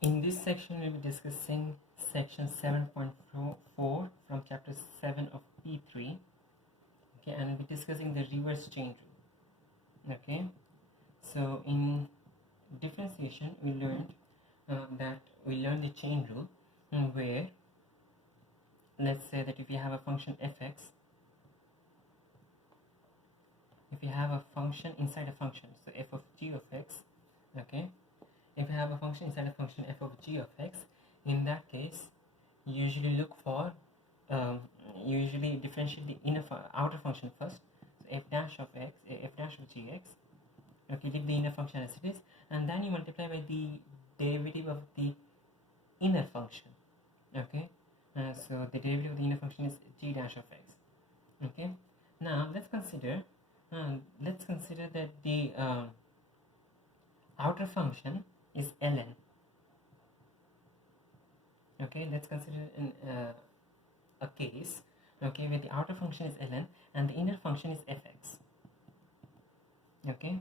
In this section, we'll be discussing section 7.4 from chapter 7 of P3. Okay, and we'll be discussing the reverse chain rule. Okay, so in differentiation, we learned the chain rule, where let's say that if you have a function fx, if you have a function inside a function, so f of g of x, okay, if you have a function inside a function f of g of x, in that case you usually look for usually differentiate the outer function first, so f dash of gx, okay, leave the inner function as it is, and then you multiply by the derivative of the inner function. Okay, so the derivative of the inner function is g dash of x. Okay, now let's consider that the outer function is ln. Okay, let's consider a case, okay, where the outer function is ln and the inner function is fx. Okay,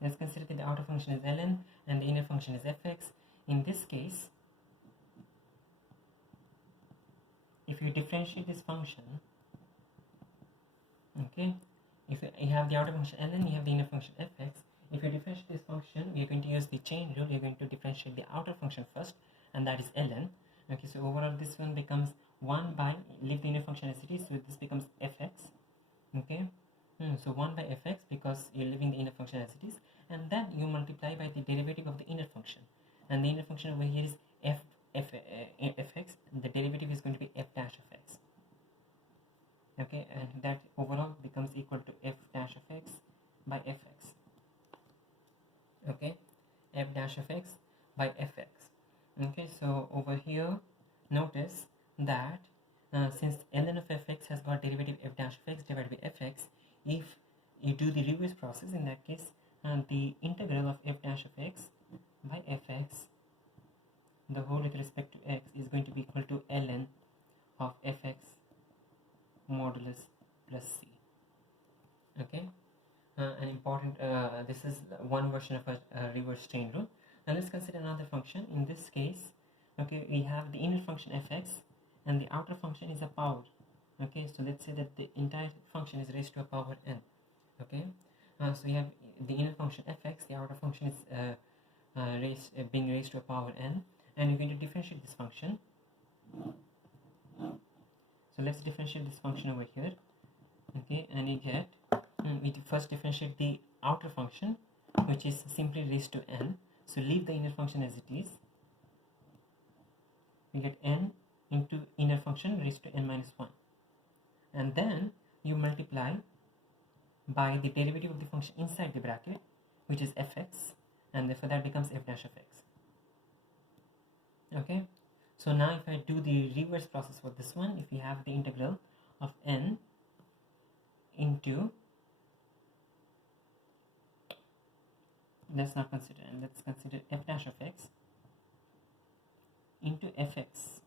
let's consider that the outer function is ln and the inner function is fx. In this case, if you differentiate this function, okay, if you have the outer function ln, you have the inner function fx. If you differentiate this function, we are going to use the chain rule. We are going to differentiate the outer function first, and that is ln. Okay, so overall this one becomes 1 by, leave the inner function as it is, so this becomes fx. Okay, so 1 by fx, because you're leaving the inner function as it is, and then you multiply by the derivative of the inner function, and the inner function over here is fx, and the derivative is going to be f dash of x. Okay, and that overall becomes equal to f dash of x by fx. Okay, f dash of x by fx. Okay, so over here notice that since ln of fx has got derivative f dash of x divided by fx, if you do the reverse process, in that case the integral of f dash of x by fx, the whole with respect to x, is going to be equal to ln of fx modulus plus c. Okay, an important this is one version of a reverse chain rule. Now let's consider another function. In this case, okay, we have the inner function fx and the outer function is a power. Okay, so let's say that the entire function is raised to a power n. Okay, so we have the inner function fx, the outer function is being raised to a power n, and you're going to differentiate this function. So let's differentiate this function over here. Okay, and you get, we first differentiate the outer function, which is simply raised to n. So leave the inner function as it is. We get n into inner function raised to n minus 1, and then you multiply by the derivative of the function inside the bracket, which is fx, and therefore that becomes f dash of x. Okay, so now if I do the reverse process for this one, if we have the integral of n into, let's not consider n, let's consider f dash of x into fx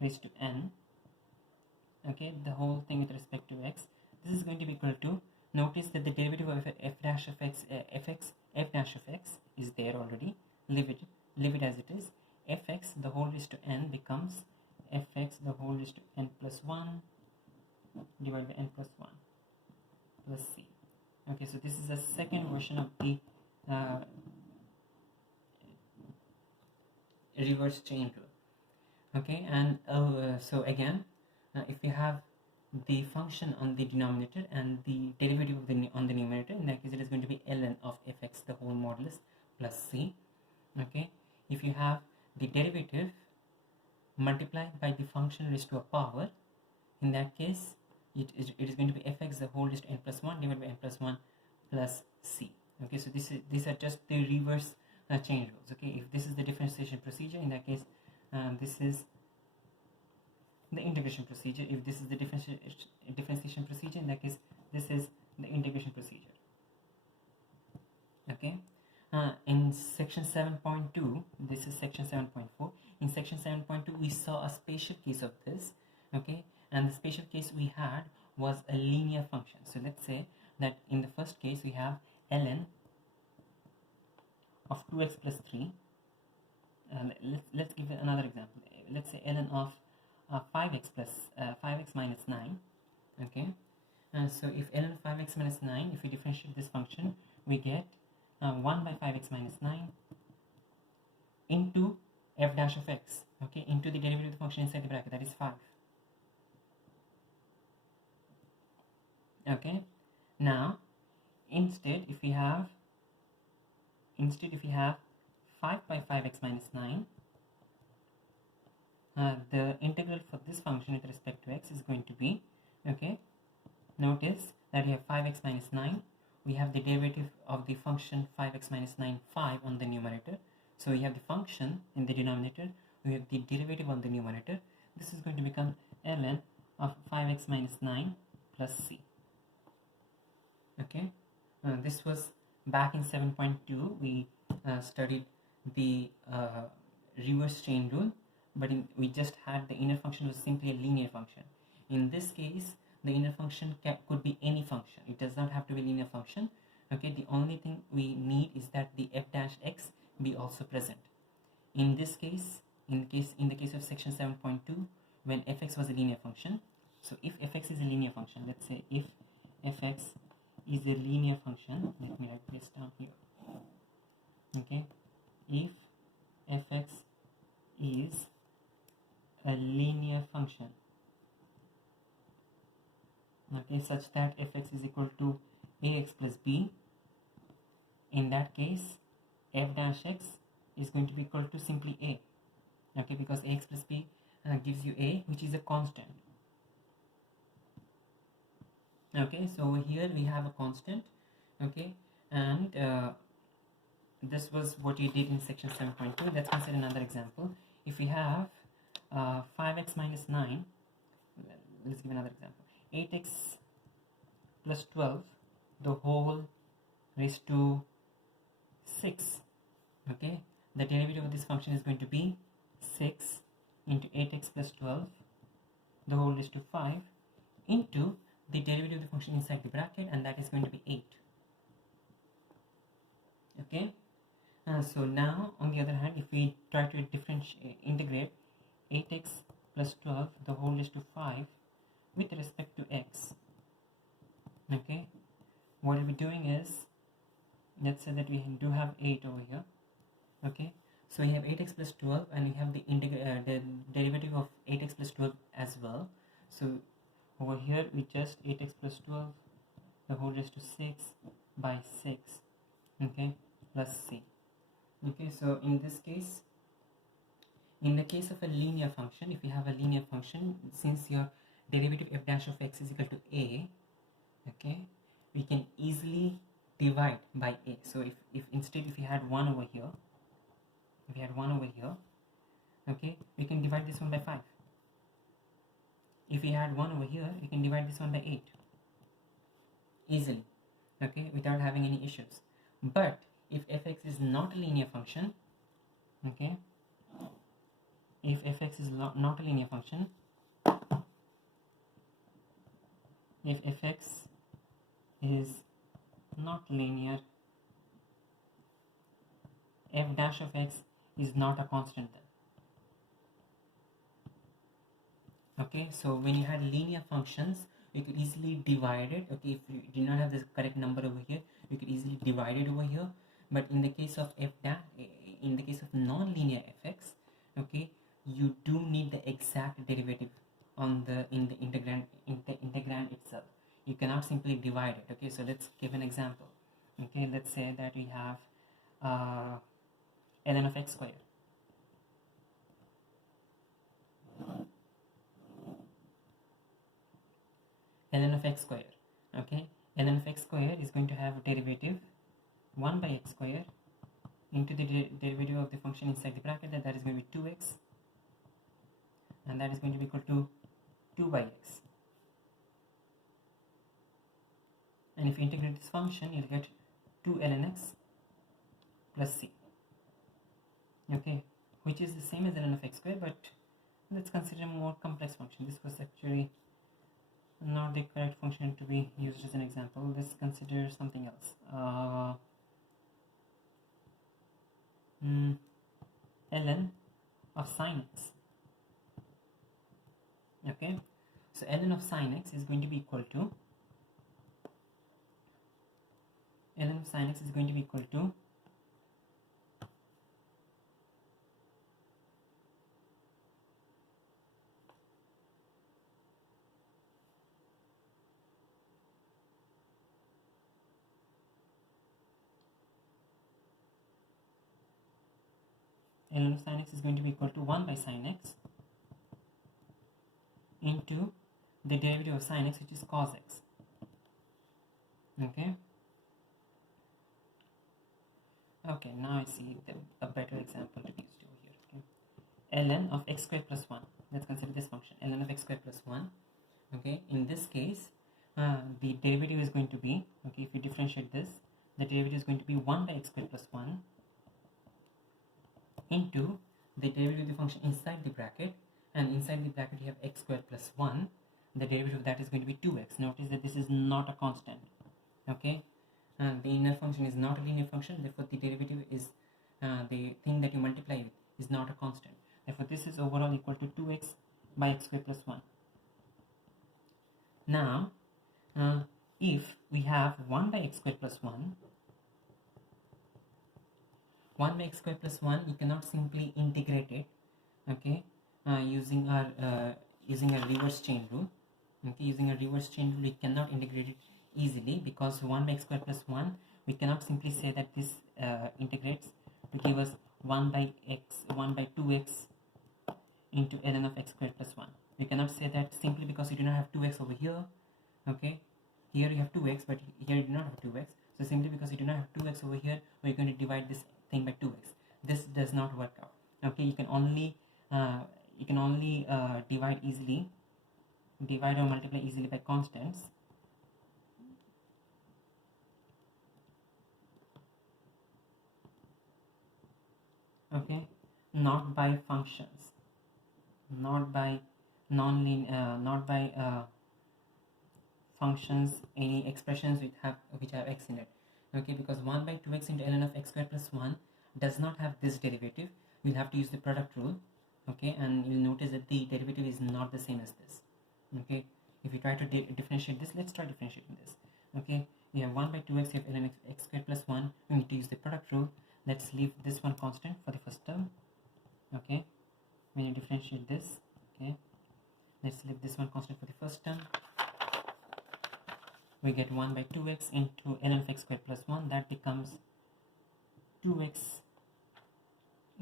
raised to n, okay, the whole thing with respect to x, this is going to be equal to, notice that the derivative of f dash of x, f dash of x is there already, leave it as it is. Fx the whole raised to n becomes fx the whole raised to n plus 1 divided by n plus 1 plus c. Okay, so this is the second version of the reverse chain rule. Okay, and so again, if you have the function on the denominator and the derivative of on the numerator, in that case it is going to be ln of fx the whole modulus plus c. Okay, if you have the derivative multiplied by the function raised to a power, in that case it is going to be fx the whole raised to n plus 1 divided by n plus 1 plus c. Okay, so these are just the reverse chain rules. Okay, if this is the differentiation procedure, in that case this is the integration procedure. If this is the differentiation procedure, in that case this is the integration procedure. Okay, in section 7.2, this is section 7.4. In section 7.2 we saw a special case of this. Okay, and the special case we had was a linear function. So let's say that in the first case we have ln of 2x plus 3 let's give another example. Let's say ln of 5x plus 5x minus 9. Okay, so if ln of 5x minus 9, if we differentiate this function, we get 1 by 5x minus 9 into f dash of x, okay, into the derivative of the function inside the bracket, that is 5. Okay, now instead if we have 5 by 5x minus 9, the integral for this function with respect to x is going to be, okay, notice that we have 5x minus 9, we have the derivative of the function 5x minus 9 5 on the numerator, so we have the function in the denominator, we have the derivative on the numerator. This is going to become ln of 5x minus 9 plus c. Okay, this was back in 7.2. We studied the reverse chain rule, but we just had the inner function was simply a linear function. In this case, the inner function could be any function. It does not have to be a linear function. Okay, the only thing we need is that the f dash x be also present. In this case, in the case of section 7.2, when fx was a linear function, so if fx is a linear function, let's say if fx is a linear function, let me write this down here. Okay, if fx is a linear function, okay, such that fx is equal to ax plus b, in that case f dash x is going to be equal to simply a, okay, because ax plus b gives you a, which is a constant. Okay, so over here we have a constant, okay, and this was what you did in section 7.2. Let's consider another example. If we have 5x minus 9, let's give another example, 8x plus 12 the whole raised to 6, okay, the derivative of this function is going to be 6 into 8x plus 12 the whole raised to 5 into the derivative of the function inside the bracket, and that is going to be 8. Okay, so now on the other hand, if we try to integrate 8x plus 12 the whole raised to 5 with respect to x, okay, what we'll be doing is, let's say that we do have 8 over here, okay, so we have 8x plus 12 and we have the derivative of 8x plus 12 as well. So over here we just 8x plus 12 the whole raised to 6 by 6, okay, plus c. Okay, so in this case, in the case of a linear function, if you have a linear function, since your derivative f dash of x is equal to a, okay, we can easily divide by a. So if instead if you had 1 over here, okay, we can divide this one by 5. If we had 1 over here, we can divide this one by 8 easily, okay, without having any issues. But if fx is not a linear function, okay, if fx is not a linear function, if fx is not linear, f dash of x is not a constant then. Okay, so when you had linear functions, you could easily divide it. Okay, if you do not have the correct number over here, you could easily divide it over here. But in the case of f dash, in the case of non-linear fx, okay, you do need the exact derivative on the integrand itself. You cannot simply divide it. Okay, so let's give an example. Okay, let's say that we have ln of x squared. Ln of x squared, okay, ln of x squared is going to have a derivative 1 by x squared into the derivative of the function inside the bracket, that is going to be 2x, and that is going to be equal to 2 by x. And if you integrate this function, you'll get 2 ln x plus c, okay, which is the same as ln of x squared, but let's consider a more complex function. This was actually not the correct function to be used as an example. Let's consider something else. ln of sin x. Okay, so ln of sin x is going to be equal to ln of sin x is going to be equal to ln of sin x is going to be equal to 1 by sin x into the derivative of sin x, which is cos x. Okay. Okay, now I see a better example to use over here. Okay. Ln of x squared plus 1. Let's consider this function ln of x squared plus 1. Okay, in this case, the derivative is going to be, okay, if you differentiate this, the derivative is going to be 1 by x squared plus 1 into the derivative of the function inside the bracket, and inside the bracket you have x squared plus 1. The derivative of that is going to be 2x. Notice that this is not a constant. Okay, the inner function is not a linear function, therefore the derivative is the thing that you multiply with is not a constant. Therefore this is overall equal to 2x by x squared plus 1. Now if we have 1 by x squared plus 1 by x squared plus 1, you cannot simply integrate it, okay, using our reverse chain rule. Okay, using a reverse chain rule, we cannot integrate it easily, because 1 by x squared plus 1, we cannot simply say that this integrates to give us 1 by 2x into ln of x squared plus 1. We cannot say that simply because you do not have 2x over here. Okay, here you have 2x, but here you do not have 2x. So simply because you do not have 2x over here, we're going to divide this thing by 2x. This does not work out. Okay, you can only divide or multiply easily by constants. Okay, not by functions, not by functions, any expressions which have x in it. Okay, because 1 by 2x into ln of x squared plus 1 does not have this derivative. We'll have to use the product rule. Okay, and you'll notice that the derivative is not the same as this. Okay, if you try to differentiate this, let's try differentiating this. Okay, you have 1 by 2x, you have ln x squared plus 1. We need to use the product rule. Let's leave this one constant for the first term. Okay, when you differentiate this, okay, let's leave this one constant for the first term. We get 1 by 2x into ln of x squared plus 1. That becomes 2x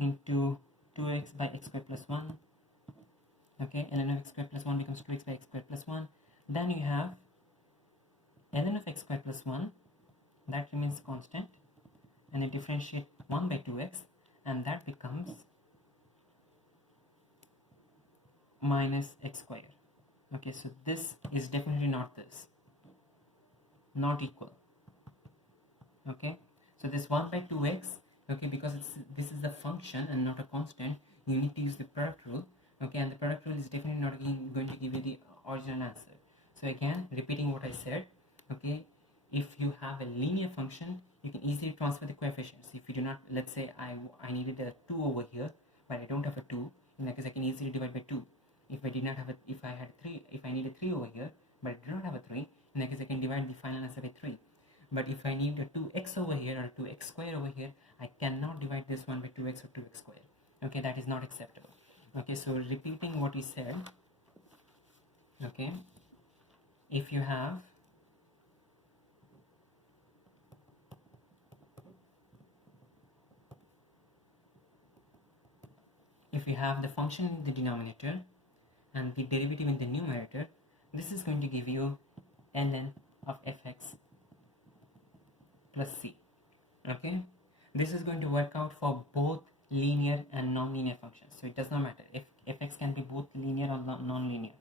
into 2x by x squared plus 1. Okay, ln of x squared plus 1 becomes 2x by x squared plus 1. Then you have ln of x squared plus 1. That remains constant. And then differentiate 1 by 2x. And that becomes minus x squared. Okay, so this is definitely not this. Not equal. Okay, so this 1 by 2x, okay, because this is the function and not a constant, you need to use the product rule. Okay, and the product rule is definitely not going to give you the original answer. So again, repeating what I said, okay, if you have a linear function, you can easily transfer the coefficients. If you do not, let's say I needed a 2 over here, but I don't have a 2, in that case I can easily divide by 2. If I did not have if I need a 3 over here, but I do not have a 3, in that case I can divide the final answer by 3. But if I need a 2x over here or 2x square over here, I cannot divide this one by 2x or 2x square. Okay, that is not acceptable. Okay, so repeating what we said, okay, if you have the function in the denominator and the derivative in the numerator, this is going to give you ln of fx plus c. Okay, this is going to work out for both linear and non-linear functions, so it does not matter if fx can be both linear or non-linear.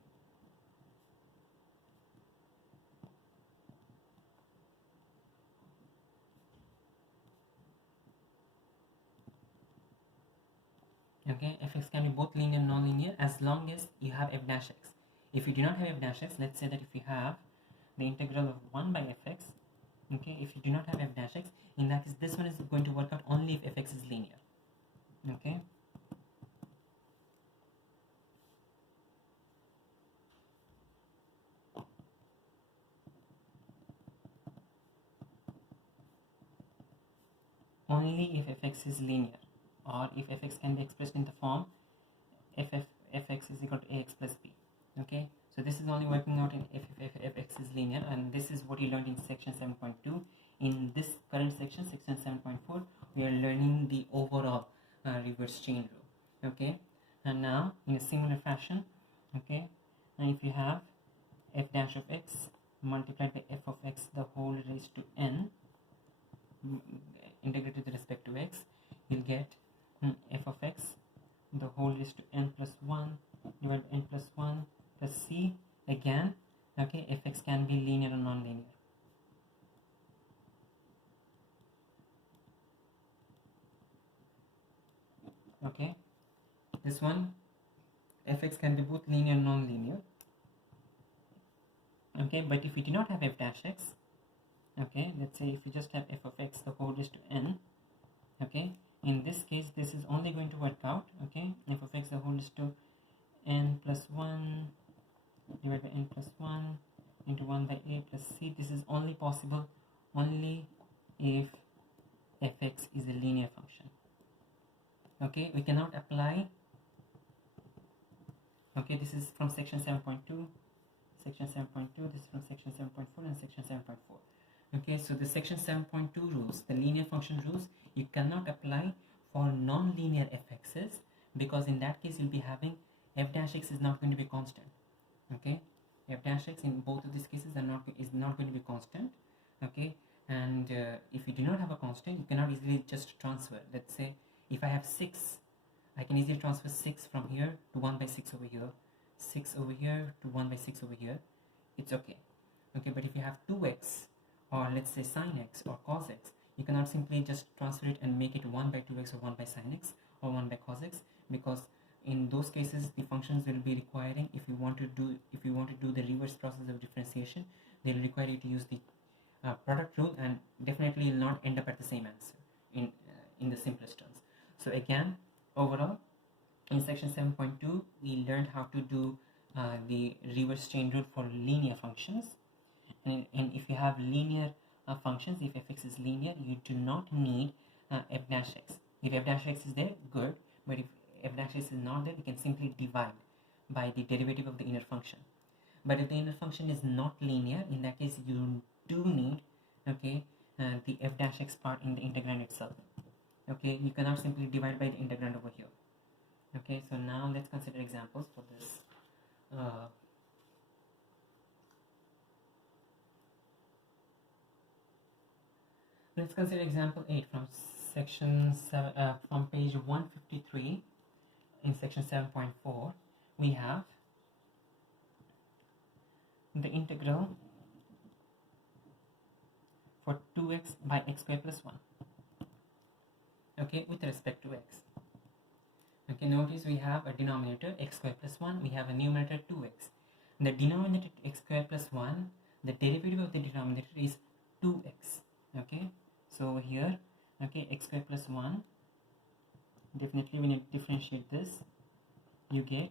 Okay, fx can be both linear and non-linear as long as you have f dash x. If you do not have f dash x, let's say that if you have the integral of 1 by fx, okay, if you do not have f dash x, in that case this one is going to work out only if fx is linear. Okay, only if fx is linear, or if fx can be expressed in the form fx is equal to ax plus b. Okay, so this is only working out in if fx is linear, and this is what you learned in section 7.2. In this current section 7.4, we are learning the overall reverse chain rule. Okay, and now in a similar fashion, okay, and if you have f dash of x multiplied by f of x the whole raised to n integrated with respect to x, you'll get f of x the whole raised to n plus 1 divided by n plus 1 plus c. Again, okay, fx can be linear or non-linear. Okay, this one fx can be both linear and non-linear. Okay, but if we do not have f dash x, okay, let's say if you just have f of x the whole raised to n, okay, in this case this is only going to work out, okay, f of x the whole raised to n plus 1 divided by n plus 1 into 1 by a plus c. This is only possible only if fx is a linear function. Okay, we cannot apply, okay, this is from section 7.2, section 7.2, this is from section 7.4 and section 7.4. Okay, so the section 7.2 rules, the linear function rules, you cannot apply for non-linear fx's, because in that case you'll be having f dash x is not going to be constant. Okay, f dash x in both of these cases is not going to be constant. Okay, and if you do not have a constant, you cannot easily just transfer. Let's say if I have 6, I can easily transfer 6 from here to 1 by 6 over here, 6 over here to 1 by 6 over here. It's okay. Okay, but if you have 2x, or let's say sine x or cos x, you cannot simply just transfer it and make it 1 by 2x or 1 by sine x or 1 by cos x, because in those cases the functions will be requiring, if you want to do the reverse process of differentiation, they will require you to use the product rule, and definitely will not end up at the same answer in the simplest terms. So again, overall in section 7.2 we learned how to do the reverse chain rule for linear functions, and if you have linear functions, if fx is linear, you do not need f dash x. If f dash x is there, good, but if f dash x is not there, we can simply divide by the derivative of the inner function. But if the inner function is not linear, in that case you do need, okay, the f dash x part in the integrand itself. Okay, you cannot simply divide by the integrand over here. Okay, so now let's consider examples for this. Let's consider example 8 from section 7, from page 153 in section 7.4. We have the integral for 2x by x squared plus 1. Okay, with respect to x. Okay, notice we have a denominator x squared plus 1, we have a numerator 2x. The denominator x squared plus 1, the derivative of the denominator is 2x. Okay, so here, okay, x squared plus 1, definitely when you differentiate this, you get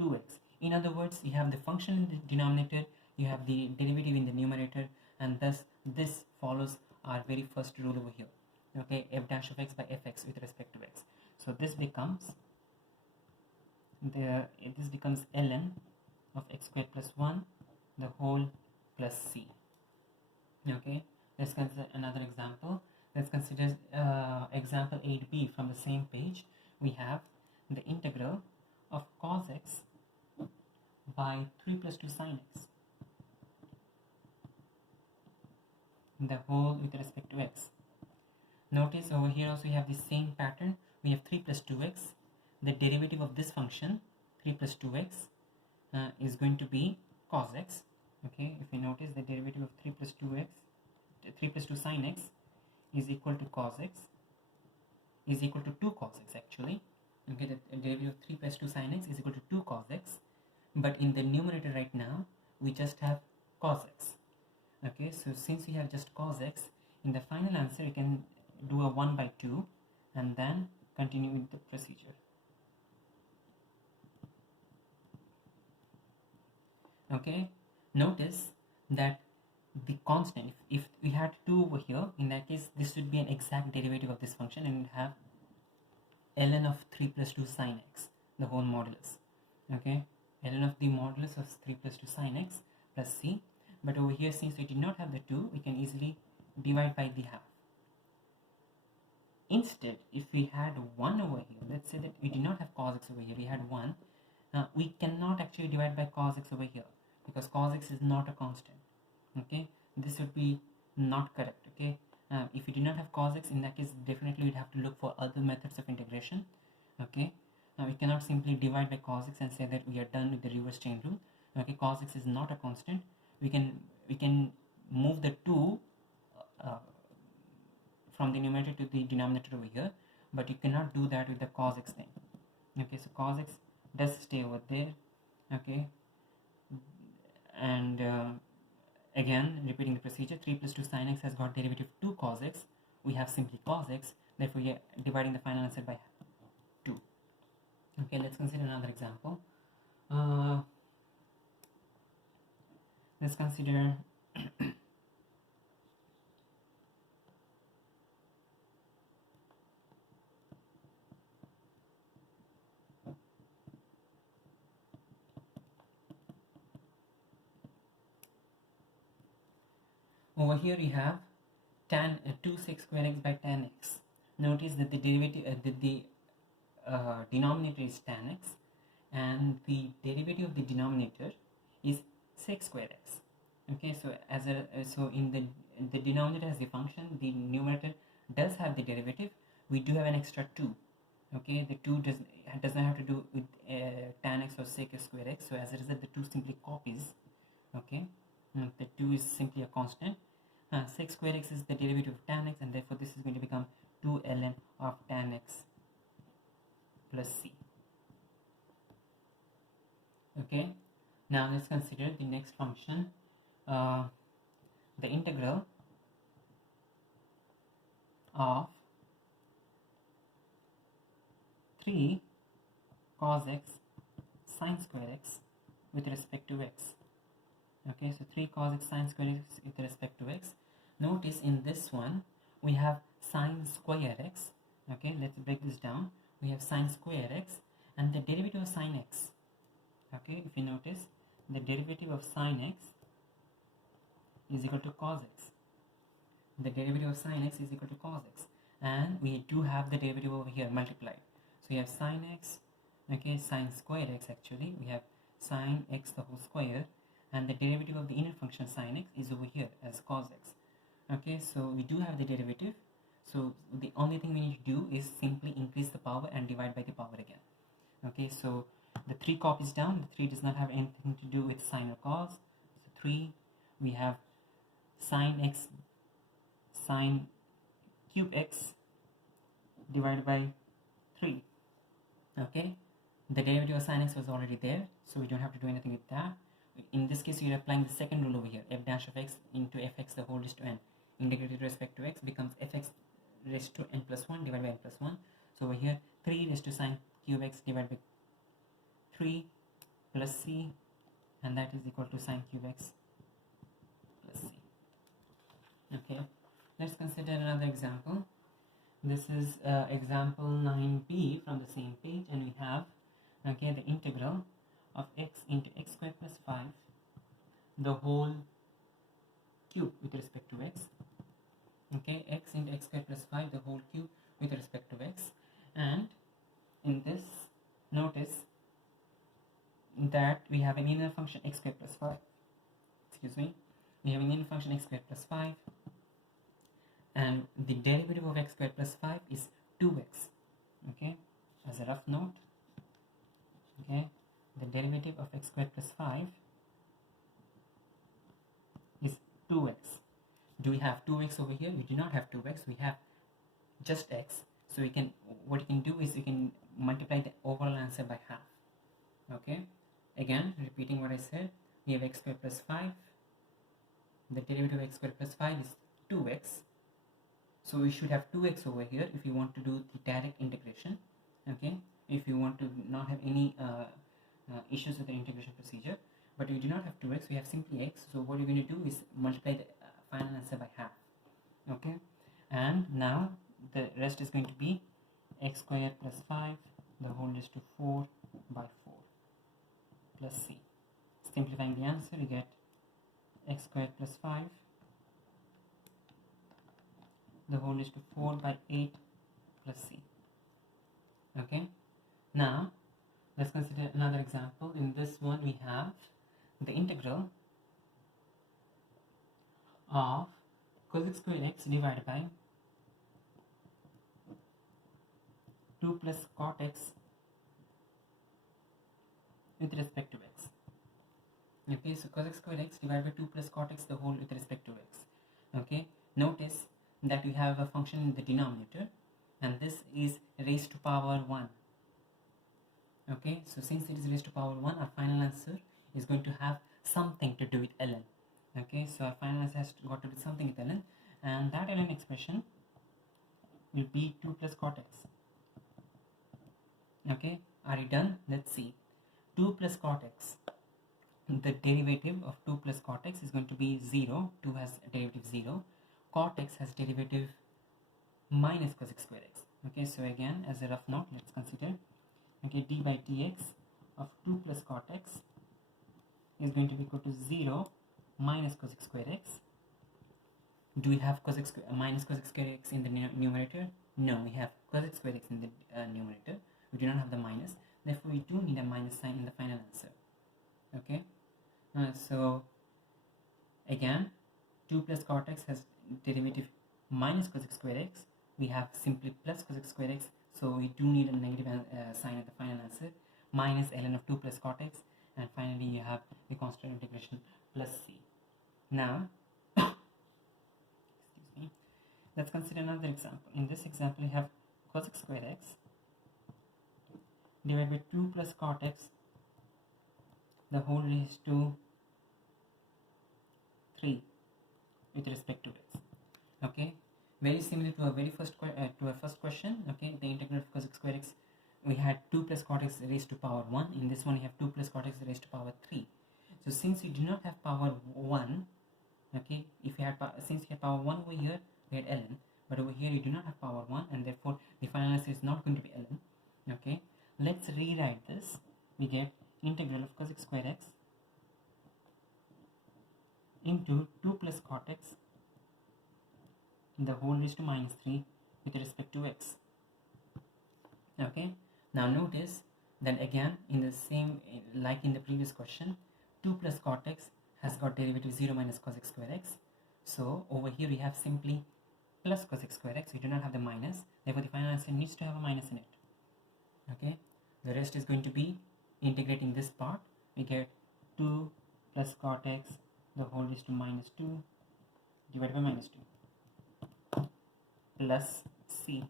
2x. In other words, you have the function in the denominator, you have the derivative in the numerator, and thus this follows our very first rule over here. Okay, f dash of x by fx with respect to x. So this becomes ln of x squared plus 1 the whole plus c. Okay, let's consider another example. Let's consider example 8b from the same page. We have the integral of cos x by 3 plus 2 sin x the whole with respect to x. Notice over here also we have the same pattern. We have 3 plus 2x. The derivative of this function 3 plus 2x is going to be cos x. Okay, if you notice, the derivative of 3 plus 2x, 3 plus 2 sin x is equal to cos x, is equal to 2 cos x actually. Okay, the derivative of 3 plus 2 sin x is equal to 2 cos x, but in the numerator right now we just have cos x. Okay, so since we have just cos x, in the final answer you can do a 1 by 2 and then continue with the procedure. Okay, notice that the constant, if we had 2 over here, in that case this would be an exact derivative of this function, and we'd have ln of 3 plus 2 sine x, the whole modulus. Okay, ln of the modulus of 3 plus 2 sine x plus c. But over here, since we did not have the 2, we can easily divide by the half. Instead, if we had 1 over here, let's say that we did not have cos x over here, we had 1, we cannot actually divide by cos x over here, because cos x is not a constant. Okay, this would be not correct. Okay, if you do not have cos x, in that case definitely you'd have to look for other methods of integration. Okay, we cannot simply divide by cos x and say that we are done with the reverse chain rule. Okay, cos x is not a constant. We can move the 2 from the numerator to the denominator over here, but you cannot do that with the cos x thing. Okay, so cos x does stay over there. Okay, and again repeating the procedure, 3 plus 2 sin x has got derivative 2 cos x. We have simply cos x, therefore we are dividing the final answer by 2. Okay, let's consider another example. Let's consider over here we have tan 2 sec square x by tan x. Notice that the derivative denominator is tan x, and the derivative of the denominator is sec square x. Okay, so so in the denominator has the function, the numerator does have the derivative. We do have an extra 2. Okay, the 2 does not have to do with tan x or sec square x, so as a result the 2 simply copies. Okay, the 2 is simply a constant. Sec square x is the derivative of tan x, and therefore this is going to become 2 ln of tan x plus c. Okay, now let's consider the next function, the integral of 3 cos x sine square x with respect to x. Okay, so 3 cos x sine square x with respect to x. Notice in this one we have sine square x. Okay, let's break this down. We have sine square x and the derivative of sine x. Okay, if you notice, the derivative of sine x is equal to cos x. The derivative of sine x is equal to cos x, and we do have the derivative over here multiplied. So we have sine x, okay, sine square x actually. We have sine x the whole square, and the derivative of the inner function sine x is over here as cos x. Okay, so we do have the derivative. So the only thing we need to do is simply increase the power and divide by the power again. Okay, so the 3 copies down. The 3 does not have anything to do with sine or cos. So 3, we have sine x, sine cube x divided by 3. Okay, the derivative of sine x was already there, so we don't have to do anything with that. In this case, you're applying the second rule over here, f dash of x into fx the whole raised to n. Integrated with respect to x becomes fx raised to n plus 1 divided by n plus 1. So over here, 3 raised to sine cube x divided by 3 plus c, and that is equal to sine cube x plus c. Okay, let's consider another example. This is example 9b from the same page, and we have, okay, the integral of x into x squared plus 5 the whole cube with respect to x. Okay, x into x squared plus 5 the whole cube with respect to x. And in this, notice that we have an inner function x squared plus 5. Excuse me, we have an inner function x squared plus 5, and the derivative of x squared plus 5 is 2x. Okay, as a rough note, okay, the derivative of x squared plus 5 is 2x. Do we have 2x over here? We do not have 2x, we have just x. So we can, what you can do is you can multiply the overall answer by half. Okay, again repeating what I said, we have x squared plus 5, the derivative of x squared plus 5 is 2x. So we should have 2x over here if you want to do the direct integration. Okay, if you want to not have any issues with the integration procedure. but we do not have 2x, we have simply x. So what you're going to do is multiply the final answer by half. Okay, and now the rest is going to be x squared plus 5 the whole raised to 4 by 4 plus c. Simplifying the answer, we get x squared plus 5 the whole raised to 4 by 8 plus c. Okay, now let's consider another example. In this one we have the integral of cosec square x divided by 2 plus cot x with respect to x. Okay, so cosec square x divided by 2 plus cot x the whole with respect to x. Okay, notice that we have a function in the denominator and this is raised to power 1. Okay, so since it is raised to power 1, our final answer is going to have something to do with ln. Okay, so our final answer has got to do something with ln, and that ln expression will be 2 plus cot x. Okay, are you done? Let's see. 2 plus cot x, the derivative of 2 plus cot x is going to be 0. 2 has derivative 0. Cot x has derivative minus cosec square x. Okay, so again as a rough note, let's consider, okay, d by dx of 2 plus cot x is going to be equal to 0 minus cosec square x. Do we have minus cosec square x in the numerator? No, we have cosec square x in the numerator. We do not have the minus, therefore we do need a minus sign in the final answer. Okay, so again 2 plus cot x has derivative minus cosec square x. We have simply plus cosec square x, so we do need a negative sign at the final answer, minus ln of 2 plus cot x, and finally you have the constant integration plus c. Now excuse me, let's consider another example. In this example we have cosec square x divided by 2 plus cot x the whole raised to 3 with respect to x. Okay, very similar to our first question. Okay, the integral of cosec square x, we had 2 plus cot x raised to power 1. In this one you have 2 plus cot x raised to power 3. So since we do not have power 1, okay, if you had since you had power 1 over here, we had ln, but over here you do not have power 1, and therefore the final answer is not going to be ln. Okay, let's rewrite this. We get integral of cosec square x into 2 plus cot x the whole raised to minus 3 with respect to x. Okay, now notice that again in the same, like in the previous question, 2 plus cot x has got derivative 0 minus cosec square x. So over here we have simply plus cosec square x, we do not have the minus, therefore the final answer needs to have a minus in it. Okay, the rest is going to be integrating this part. We get 2 plus cot x the whole raised to minus 2 divided by minus 2 plus c.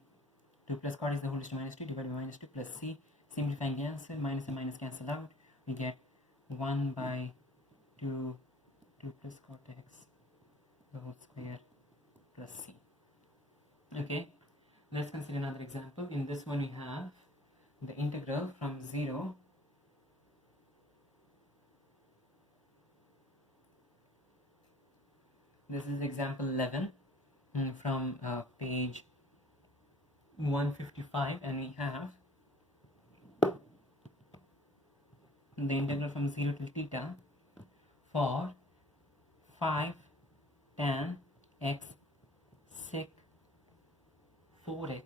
2 plus cot x the whole raised to minus 2 divided by minus 2 plus c. Simplifying the answer, minus and minus cancel out, we get 1 by 2 plus cot x the whole square plus c. Okay, let's consider another example. In this one we have the integral from 0 this is example 11 from page 155, and we have the integral from 0 till theta for 5 tan x sec 4x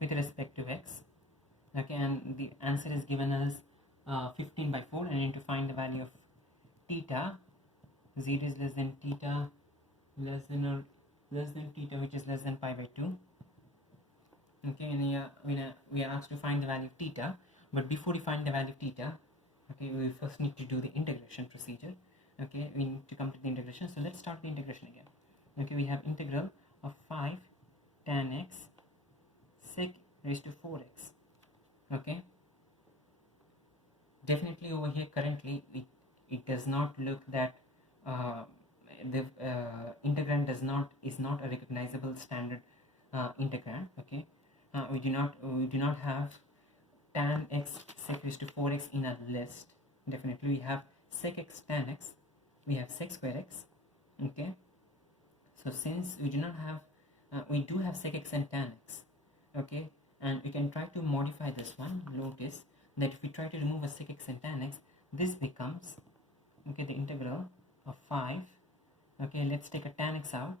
with respect to x. Okay, and the answer is given as 15 by 4, and I need to find the value of theta. 0 is less than theta, less than theta, which is less than pi by 2. Okay, and we are asked to find the value of theta, but before we find the value of theta, okay, we first need to do the integration procedure. Okay, we need to complete the integration, so let's start the integration again. Okay, we have integral of 5 tan x sec raised to 4x. Okay, definitely over here currently it does not look that the integrand is not a recognizable standard integrand. Okay, we do not have tan x sec raised to 4x in a list, definitely we have sec x tan x, we have sec square x. Okay, so since we do not have we do have sec x and tan x. Okay, and we can try to modify this one. Notice that if we try to remove a sec x and tan x, this becomes, okay, the integral of 5. Okay, let's take a tan x out,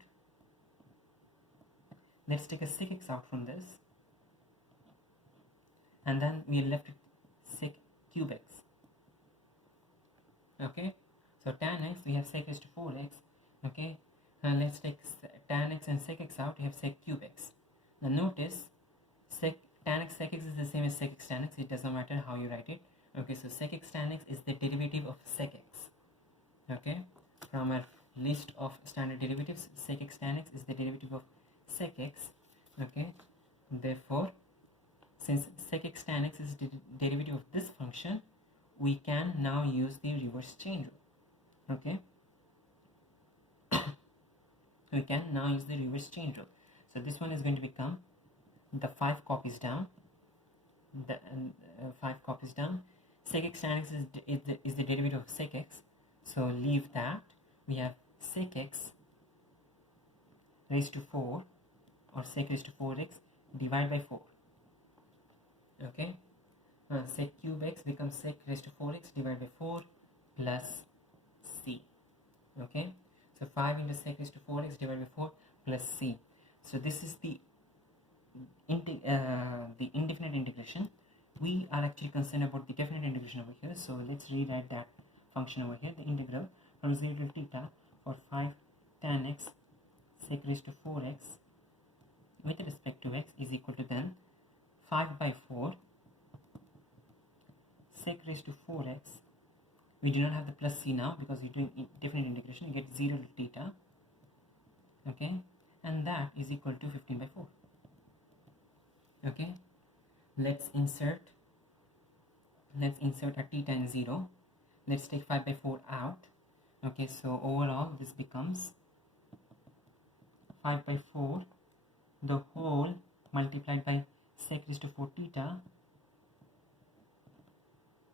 let's take a sec x out from this, and then we are left with sec cube x. Okay, so tan x we have sec raised to 4x. Okay, and let's take tan x and sec x out, we have sec cube x. Now notice tan x sec x is the same as sec x tan x, it does not matter how you write it. Okay, so sec x tan x is the derivative of sec x. Okay, from our list of standard derivatives, sec x tan x is the derivative of sec x. Okay, therefore since sec x tan x is the derivative of this function, we can now use the reverse chain rule. Okay, we can now use the reverse chain rule. So this one is going to become the 5 copies down, the 5 copies down. Sec x tan x is the derivative of sec x, so leave that. We have sec x raised to 4 or sec raised to 4x divided by 4. Okay, sec cube x becomes sec raised to 4x divided by 4 plus c. Okay, so 5 into sec raised to 4x divided by 4 plus c. So this is the indefinite integration. We are actually concerned about the definite integration over here, so let's rewrite that function over here. The integral from 0 to theta for 5 tan x sec raised to 4x with respect to x is equal to then 5 by 4 sec raised to 4x. We do not have the plus c now because we're doing definite integration. You get 0 to theta. Okay, and that is equal to 15 by 4. Okay, let's insert a theta in 0. Let's take 5 by 4 out. Okay, so overall this becomes 5 by 4 the whole multiplied by sec raised to 4 theta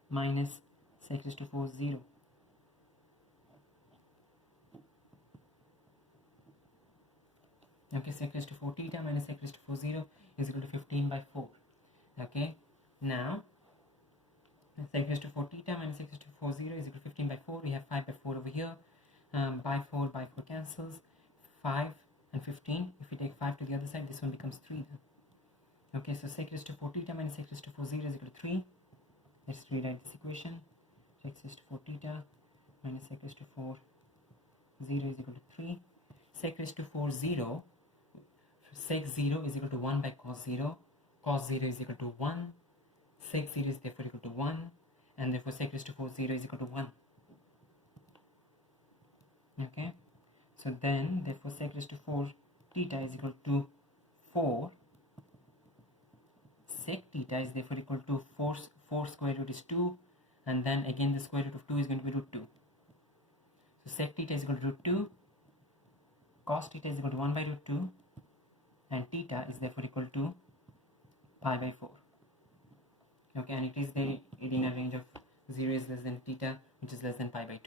minus sec raised to 4 0. Okay, sec raised to 4 theta minus sec raised to 4 0 is equal to 15 by 4. Okay, now sec raised to 4 theta minus sec raised to 4 0 is equal to 15 by 4. We have 5 by 4 over here. By 4 cancels. 5 and 15. If we take 5 to the other side, this one becomes 3 then. Okay, so sec raised to 4 theta minus sec raised to 4 0 is equal to 3. Let's rewrite this equation. Sec raised to 4 theta minus sec raised to 4 0 is equal to 3. Sec raised to 4 0, sec 0 is equal to 1 by cos 0. Cos 0 is equal to 1. Sec 0 is therefore equal to 1, and therefore sec raised to 4 0 is equal to 1. Okay, so then therefore sec raised to 4 theta is equal to 4. Sec theta is therefore equal to 4 square root is 2, and then again the square root of 2 is going to be root 2. So sec theta is equal to root 2, cos theta is equal to 1 by root 2, and theta is therefore equal to pi by 4. Okay, and it is there in a range of 0 is less than theta, which is less than pi by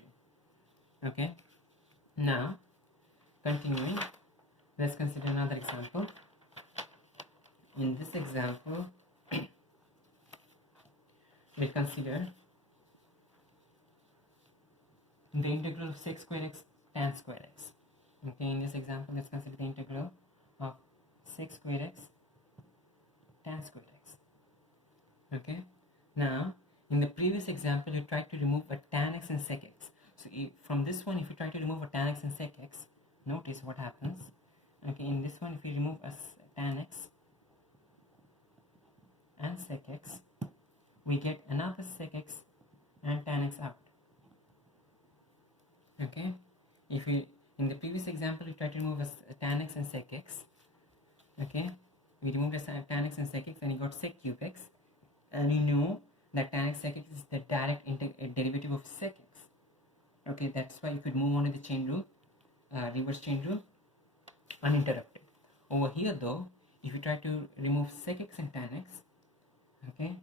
2. Okay, now continuing, let's consider another example. In this example, we'll consider the integral of sec square x tan square x. Okay, in this example, let's consider the integral of sec square x tan square x. Okay, now in the previous example, you tried to remove a tan x and sec x. So from this one, if you try to remove a tan x and sec x, notice what happens. Okay, in this one, if you remove a tan x and sec x, we get another sec x and tan x out. Okay, if we in the previous example we tried to remove a tan x and sec x. Okay, we removed a tan x and sec x and you got sec cube x, and you know that tan x sec x is the direct derivative of sec x. Okay, that's why you could move on to the chain rule, reverse chain rule, uninterrupted. Over here though, if you try to remove sec x and tan x, okay,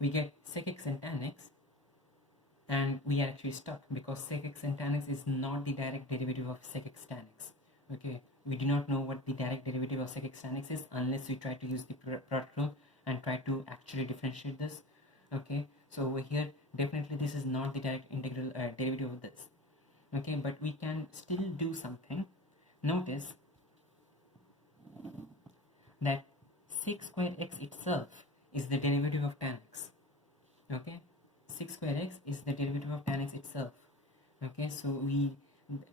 we get sec x and tan x, and we are actually stuck because sec x and tan x is not the direct derivative of sec x tan x. Okay, we do not know what the direct derivative of sec x tan x is unless we try to use the product rule and try to actually differentiate this. Okay, so over here definitely this is not the direct integral derivative of this. Okay, but we can still do something. Notice that sec square x itself is the derivative of tan x. Okay, sec square x is the derivative of tan x itself. Okay, so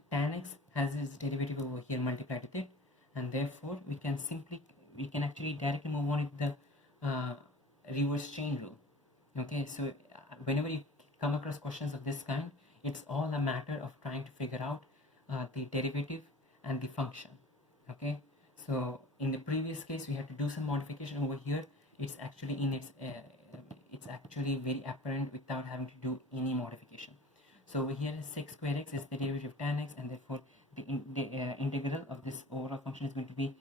tan x has its derivative over here multiplied with it, and therefore we can actually directly move on with the reverse chain rule. Okay, so whenever you come across questions of this kind, it's all a matter of trying to figure out the derivative and the function. Okay, so in the previous case we had to do some modification. Over here it's actually it's actually very apparent without having to do any modification. So over here sec square x is the derivative of tan x, and therefore the integral of this overall function is going to be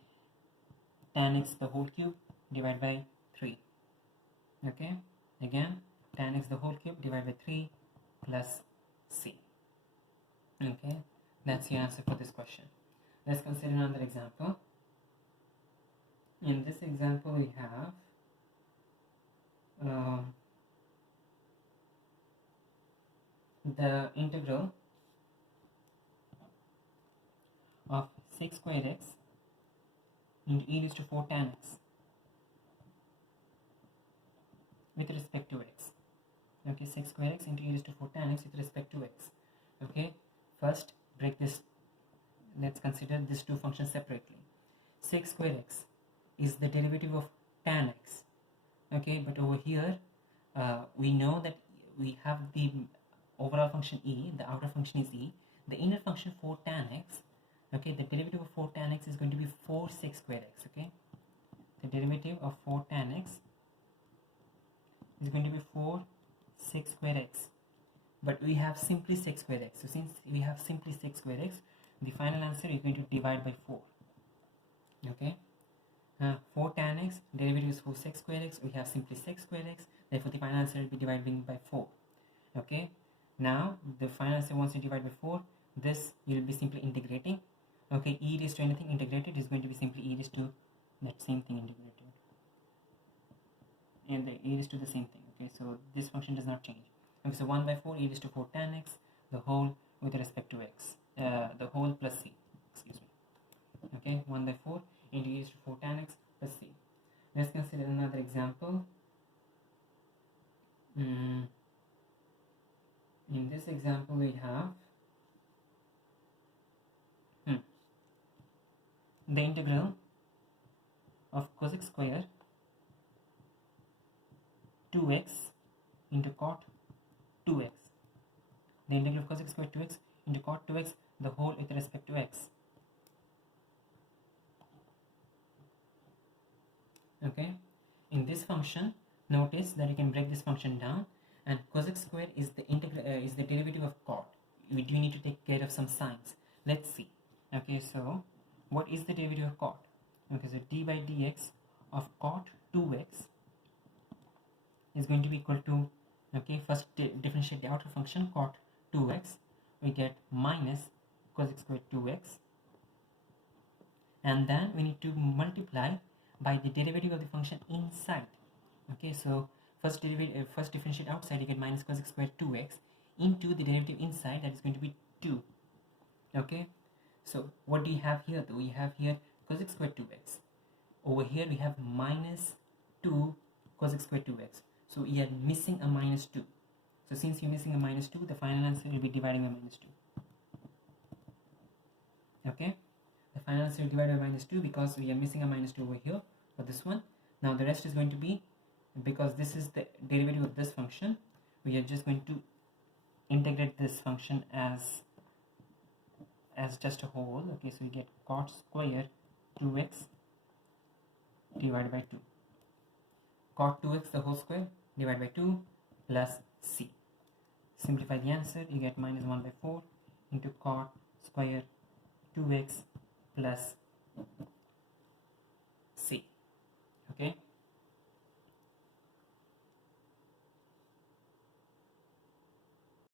tan x the whole cube divided by 3. Okay, again tan x the whole cube divided by 3 plus c. Okay, that's the answer for this question. Let's consider another example. In this example we have the integral of sec square x into e raised to 4 tan x with respect to x. Okay, sec square x into e raised to 4 tan x with respect to x. Okay, first break this. Let's consider these two functions separately. Sec square x is the derivative of tan x. Okay, but over here we know that we have the overall function e, the outer function is e, the inner function 4 tan x. Okay, the derivative of 4 tan x is going to be 4 sec square x. Okay, the derivative of 4 tan x is going to be 4 sec square x, but we have simply sec square x. So since we have simply sec square x, the final answer is going to divide by 4. Okay, 4 tan x, derivative is 4 sec square x, we have simply sec square x, therefore the final answer will be divided by 4. Okay, now the final answer, once you divide by 4, this you will be simply integrating. Okay, e raised to anything integrated is going to be simply e raised to that same thing integrated, and the e raised to the same thing. Okay, so this function does not change. Okay, so 1 by 4 e raised to 4 tan x, the whole with respect to x, the whole plus c, excuse me. Okay, 1 by 4 into e raised to 4 tan x plus c. Let's consider another example. In this example we have the integral of cosec square 2x into cot 2x. The integral of cosec square 2x into cot 2x, the whole with respect to x. Okay, in this function, notice that you can break this function down, and cosec square is the is the derivative of cot. We do need to take care of some signs. Let's see. Okay, so what is the derivative of cot? Okay, so d by dx of cot 2x is going to be equal to, okay, first differentiate the outer function cot 2x, we get minus cosec square 2x, and then we need to multiply by the derivative of the function inside. Okay, so first differentiate outside, you get minus cosec square 2x into the derivative inside, that is going to be 2. Okay, so what do you have here though? We have here cosec square 2x. Over here we have minus 2 cosec square 2x. So we are missing a minus 2. So since you're missing a minus 2, the final answer will be dividing by minus 2. Okay, the final answer will divide by minus 2 because we are missing a minus 2 over here for this one. Now the rest is going to be, because this is the derivative of this function, we are just going to integrate this function as just a whole. Okay, so we get cot square 2x divided by 2. Cot 2x the whole square divided by 2 plus c. Simplify the answer, you get minus 1 by 4 into cot square 2x plus c. Okay,